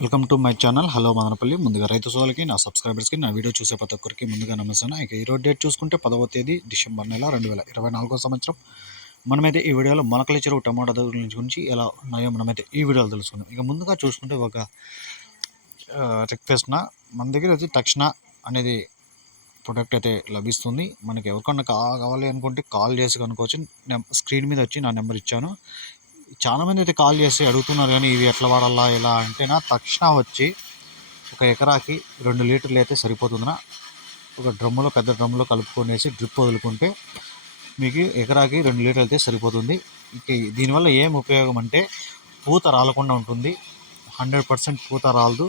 Welcome to my channel. Hello Madanapalle. ముందుగా రైతు సోదరులకి నా సబ్స్క్రైబర్స్కి నా వీడియో చూసే ప్రతి ఒక్కరికి ముందుగా నమస్తాను ఇక ఈరోజు డేట్ చూసుకుంటే పదవ తేదీ డిసెంబర్ నెల రెండు వేల ఇరవై నాలుగో సంవత్సరం. మనమైతే ఈ వీడియోలో మొలకల చెరువు టమాటా ధరల గురించి ఎలా ఉన్నాయో మనమైతే ఈ వీడియోలో తెలుసుకుందాం. ఇక ముందుగా చూసుకుంటే ఒక రిక్వెస్ట్ నా మన దగ్గర వచ్చి తక్షణ అనేది ప్రొడక్ట్ అయితే లభిస్తుంది. మనకి ఎవరికన్నా కా- కావాలి అనుకుంటే కాల్ చేసి కనుకోవచ్చు స్క్రీన్ మీద వచ్చి నా నెంబర్ ఇచ్చాను. చాలా మంది అయితే కాల్ చేసి అడుగుతున్నారు కానీ ఇవి ఎట్లా వాడాలా ఎలా అంటే నా తక్షణ వచ్చి ఒక ఎకరాకి రెండు లీటర్లు అయితే సరిపోతుందినా. ఒక డ్రమ్ములో పెద్ద డ్రమ్ములో కలుపుకొనేసి డ్రిప్ వదులుకుంటే మీకు ఎకరాకి రెండు లీటర్లు అయితే సరిపోతుంది. ఇంకా దీనివల్ల ఏం ఉపయోగం అంటే పూత రాలకుండా ఉంటుంది. హండ్రెడ్ పర్సెంట్ పూత రాలదు.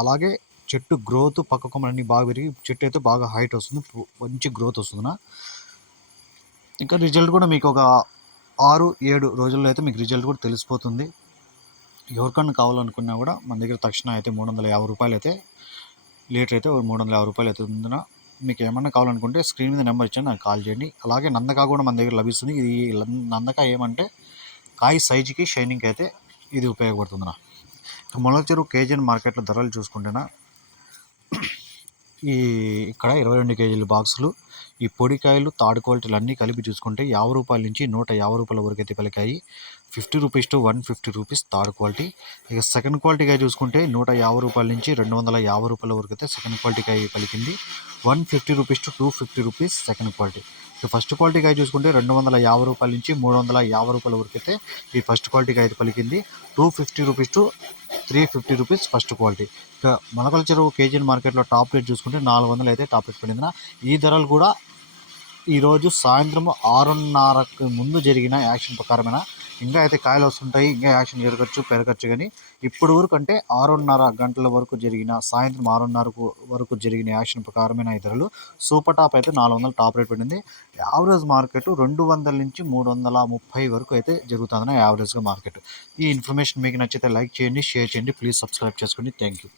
అలాగే చెట్టు గ్రోత్ పక్క కొమ్మలన్నీ బాగా పెరిగి చెట్టు అయితే బాగా హైట్ వస్తుంది. మంచి గ్రోత్ వస్తుందినా. ఇంకా రిజల్ట్ కూడా మీకు ఒక ఆరు ఏడు రోజుల్లో అయితే మీకు రిజల్ట్ కూడా తెలిసిపోతుంది. ఎవరికన్నా కావాలనుకున్నా కూడా మన దగ్గర తక్షణ అయితే మూడు వందల యాభై రూపాయలు అయితే లీటర్ అయితే మూడు వందల యాభై రూపాయలు అయితే ఉందిన మీకు ఏమన్నా కావాలనుకుంటే స్క్రీన్ మీద నెంబర్ ఇచ్చాను నాకు కాల్ చేయండి. అలాగే నందక కూడా మన దగ్గర లభిస్తుంది. ఇది నందక ఏమంటే కాయ సైజుకి షైనింగ్కి అయితే ఇది ఉపయోగపడుతుందినా మొలక చెరువు కేజీఎన్ మార్కెట్లో ధరలు చూసుకుంటేనా ఈ ఇక్కడ ఇరవై రెండు కేజీల బాక్సులు ఈ పొడికాయలు తాడు క్వాలిటీలు అన్నీ కలిపి చూసుకుంటే యాభై రూపాయల నుంచి నూట యాభై రూపాయల వరకు అయితే పలికాయి. Fifty rupees to one fifty rupees third quality. ఇక సెకండ్ క్వాలిటీగా చూసుకుంటే నూట యాభై రూపాయల నుంచి రెండు వందల యాభై రూపాయల వరకు అయితే సెకండ్ క్వాలిటీకాయ పలికింది. One fifty rupees to two fifty rupees second quality. ఇక ఫస్ట్ క్వాలిటీకాయ చూసుకుంటే రెండు వందల యాభై రూపాయల నుంచి మూడు వందల యాభై రూపాయల వరకు అయితే ఈ ఫస్ట్ క్వాలిటీకాయ అయితే పలికింది. Two fifty rupees to three fifty rupees first quality. ఇక మొలకల చెరువు కేజీ మార్కెట్లో టాప్ రేట్ చూసుకుంటే నాలుగు వందలు అయితే టాప్ రేట్ పడిందిన ఈ ధరలు కూడా ఈరోజు సాయంత్రం ఆరున్నరకు ముందు జరిగిన యాక్షన్ ప్రకారమైన? ఇంకా అయితే కాయలు వస్తుంటాయి ఇంకా యాక్షన్ జరగచ్చు పెరగచ్చు కానీ ఇప్పుడు వరకు అంటే ఆరున్నర గంటల వరకు జరిగిన సాయంత్రం ఆరున్నర వరకు జరిగిన యాక్షన్ ప్రకారమైన ఈ ధరలు సూపర్ టాప్ అయితే నాలుగు వందలు టాప్ రేట్ పడింది. యావరేజ్ మార్కెట్ రెండు వందల నుంచి మూడు వందల ముప్పై వరకు అయితే జరుగుతుందని యావరేజ్గా మార్కెట్. ఈ ఇన్ఫర్మేషన్ మీకు నచ్చితే లైక్ చేయండి షేర్ చేయండి ప్లీజ్ సబ్స్క్రైబ్ చేసుకోండి. Thank you.